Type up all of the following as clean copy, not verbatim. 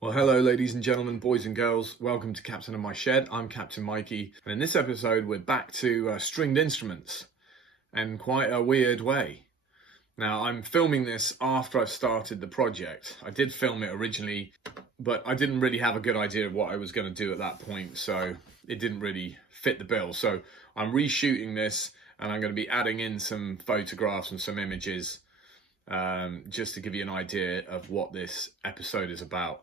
Well, hello, ladies and gentlemen, boys and girls. Welcome to Captain of My Shed. I'm Captain Mikey, and in this episode, we're back to stringed instruments, in quite a weird way. Now, I'm filming this after I've started the project. I did film it originally, but I didn't really have a good idea of what I was going to do at that point, so it didn't really fit the bill. So I'm reshooting this, and I'm going to be adding in some photographs and some images just to give you an idea of what this episode is about.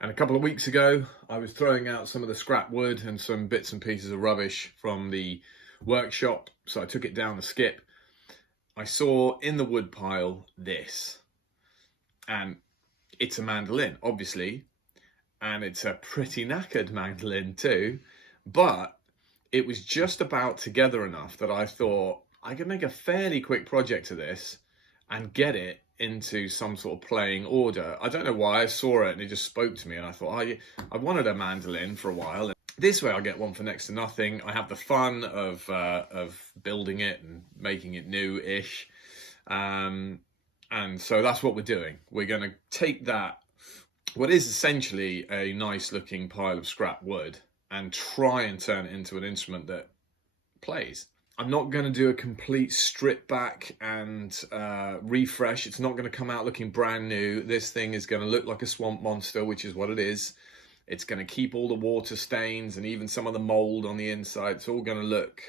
And a couple of weeks ago, I was throwing out some of the scrap wood and some bits and pieces of rubbish from the workshop, so I took it down the skip. I saw in the wood pile this, and it's a mandolin, obviously, and it's a pretty knackered mandolin too, but it was just about together enough that I thought I could make a fairly quick project of this and get it into some sort of playing order. I don't know why, I saw it and it just spoke to me, and I thought, I wanted a mandolin for a while, and this way I'll get one for next to nothing. I have the fun of building it and making it new-ish, and so that's what we're doing. We're going to take that, what is essentially a nice looking pile of scrap wood, and try and turn it into an instrument that plays. I'm not going to do a complete strip back and refresh. It's not going to come out looking brand new. This thing is going to look like a swamp monster, which is what it is. It's going to keep all the water stains and even some of the mold on the inside. It's all going to look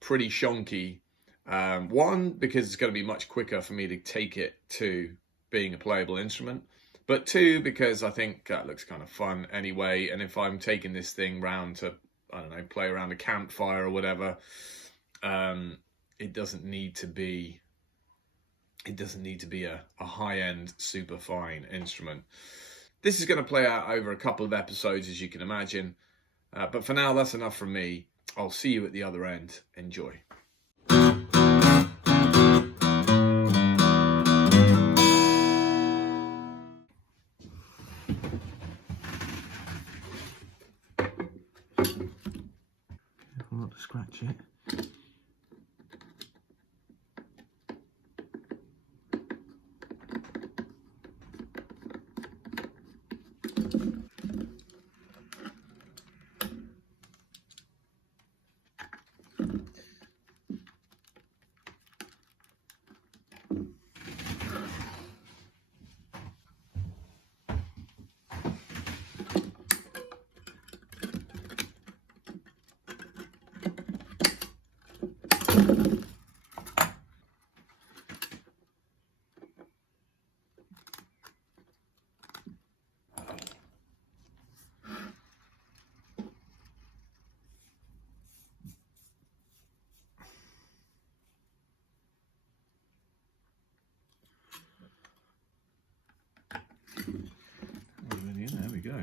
pretty shonky. One, because it's going to be much quicker for me to take it to being a playable instrument. But two, because I think that looks kind of fun anyway. And if I'm taking this thing round to, I don't know, play around a campfire or whatever, it doesn't need to be a high-end super fine instrument. This is going to play out over a couple of episodes, as you can imagine, but for now that's enough from me. I'll see you at the other end. Enjoy. Careful not to scratch it. There we go.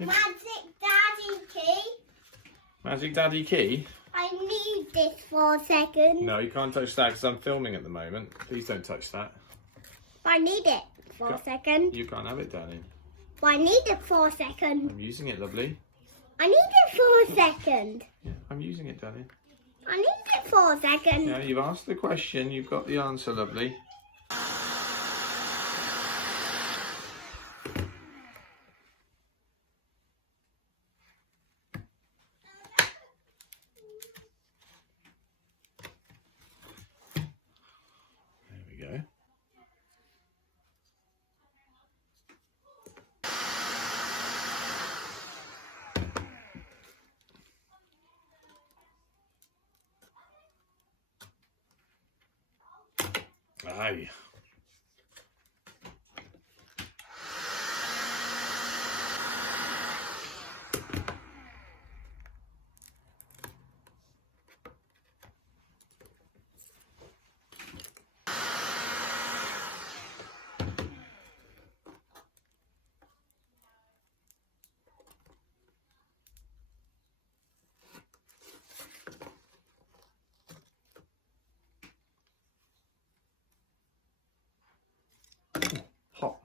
Magic Daddy key. Magic Daddy key? I need this for a second. No, you can't touch that because I'm filming at the moment. Please don't touch that. I need it for a second. You can't have it, darling. I need it for a second. I'm using it, lovely. I need it for a second. Yeah, I'm using it, darling. I need it for a second. Yeah, you've asked the question. You've got the answer, lovely. There we go. Aye. Hot.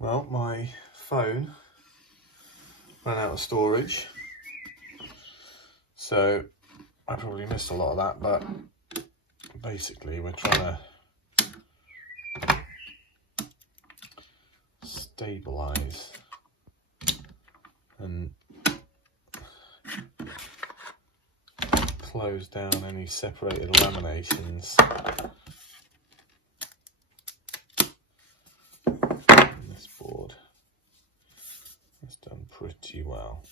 Well, my phone ran out of storage, so I probably missed a lot of that, but basically we're trying to stabilize and close down any separated laminations. This board has done pretty well.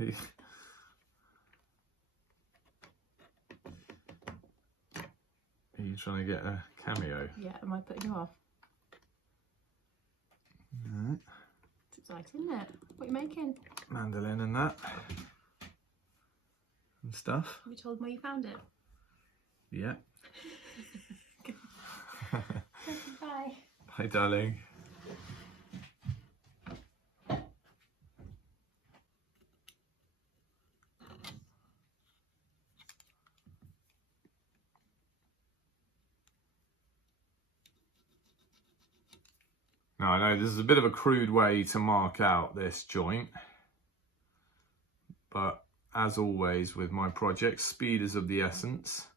Are you trying to get a cameo? Yeah, am I putting you off? No. It's exciting, isn't it? What are you making? Mandolin and that. And stuff. Have you told me where you found it? Yeah. Bye. Hi, darling. Now, I know this is a bit of a crude way to mark out this joint, but as always with my projects, speed is of the essence.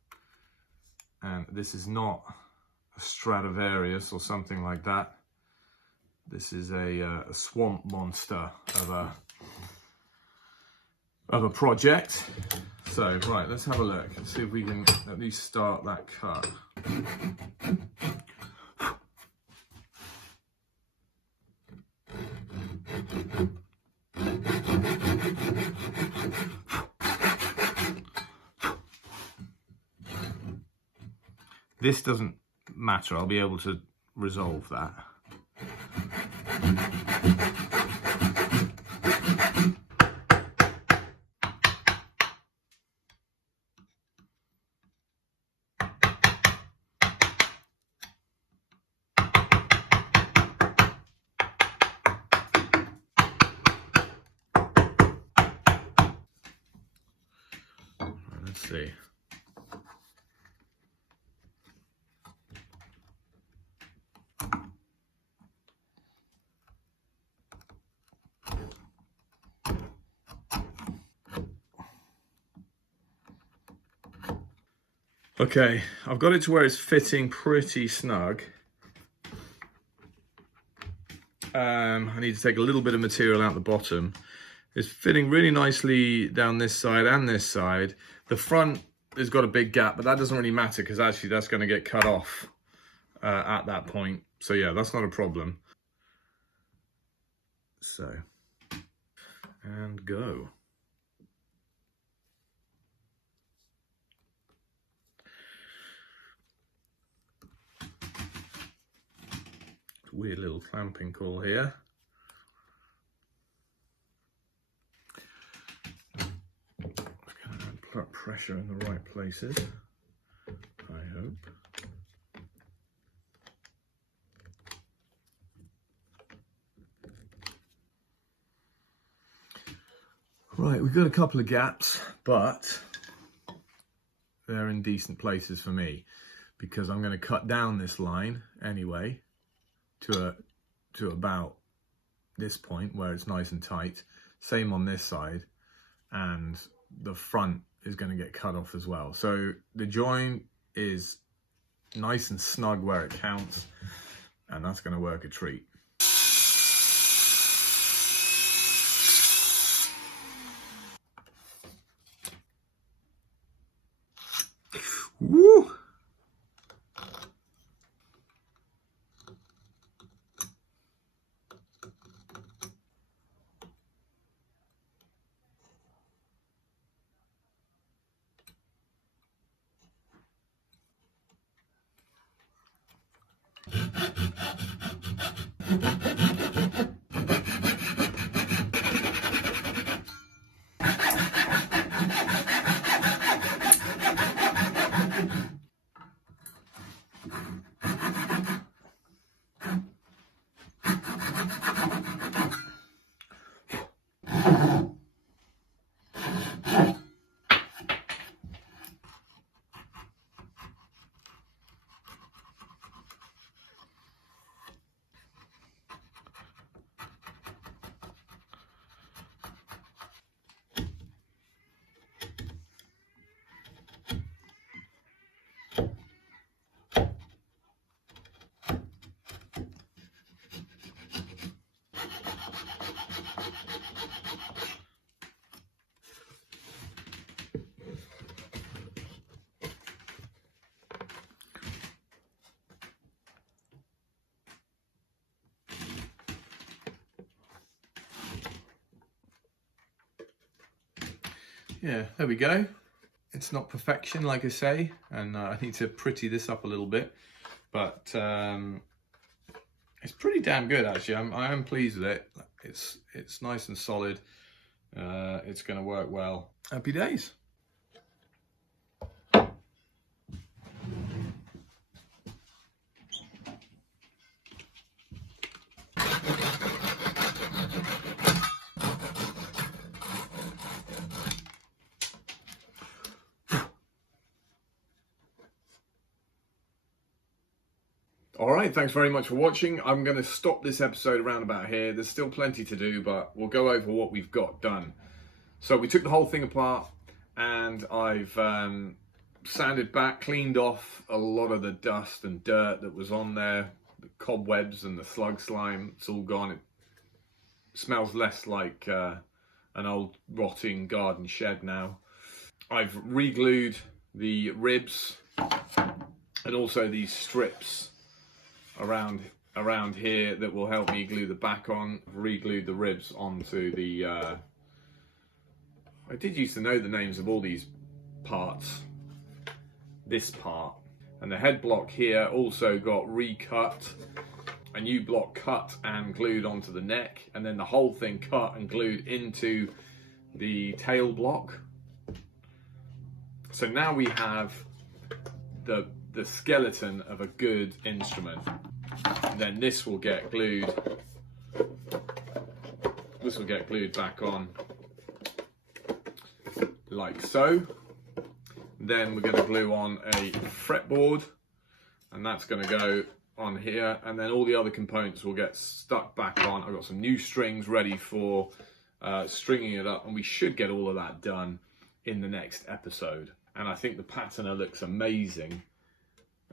And this is not a Stradivarius or something like that. This is a swamp monster of a project. So, right, let's have a look and see if we can at least start that cut. This doesn't matter, I'll be able to resolve that. Let's see. Okay, I've got it to where it's fitting pretty snug. I need to take a little bit of material out the bottom. It's fitting really nicely down this side and this side. The front has got a big gap, but that doesn't really matter because actually that's going to get cut off at that point. So yeah, that's not a problem. So, and go. Weird little clamping call here. Put pressure in the right places, I hope. Right, we've got a couple of gaps, but they're in decent places for me because I'm going to cut down this line anyway to about this point where it's nice and tight. Same on this side, and the front is going to get cut off as well. So the joint is nice and snug where it counts, and that's going to work a treat. Woo! yeah, there we go. It's not perfection, like I say, and I need to pretty this up a little bit, but it's pretty damn good actually. I am pleased with it. It's nice and solid. It's going to work well. Happy days. All right, thanks very much for watching. I'm going to stop this episode around about here. There's still plenty to do, but we'll go over what we've got done. So we took the whole thing apart, and I've sanded back, cleaned off a lot of the dust and dirt that was on there, the cobwebs and the slug slime. It's all gone. It smells less like an old rotting garden shed now. I've re-glued the ribs and also these strips around here that will help me glue the back on. I've re-glued the ribs onto the I did used to know the names of all these parts. This part and the head block here also got recut, a new block cut and glued onto the neck, and then the whole thing cut and glued into the tail block. So now we have the skeleton of a good instrument. And then this will get glued. This will get glued back on like so. Then we're going to glue on a fretboard, and that's going to go on here, and then all the other components will get stuck back on. I've got some new strings ready for stringing it up, and we should get all of that done in the next episode. And I think the patina looks amazing.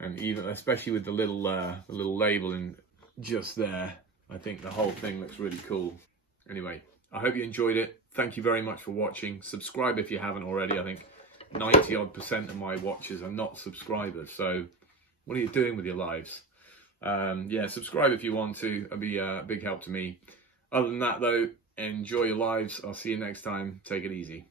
And even, especially with the little label in just there, I think the whole thing looks really cool. Anyway, I hope you enjoyed it. Thank you very much for watching. Subscribe if you haven't already. I think 90% of my watchers are not subscribers. So what are you doing with your lives? Yeah, subscribe if you want to. It'll be a big help to me. Other than that, though, enjoy your lives. I'll see you next time. Take it easy.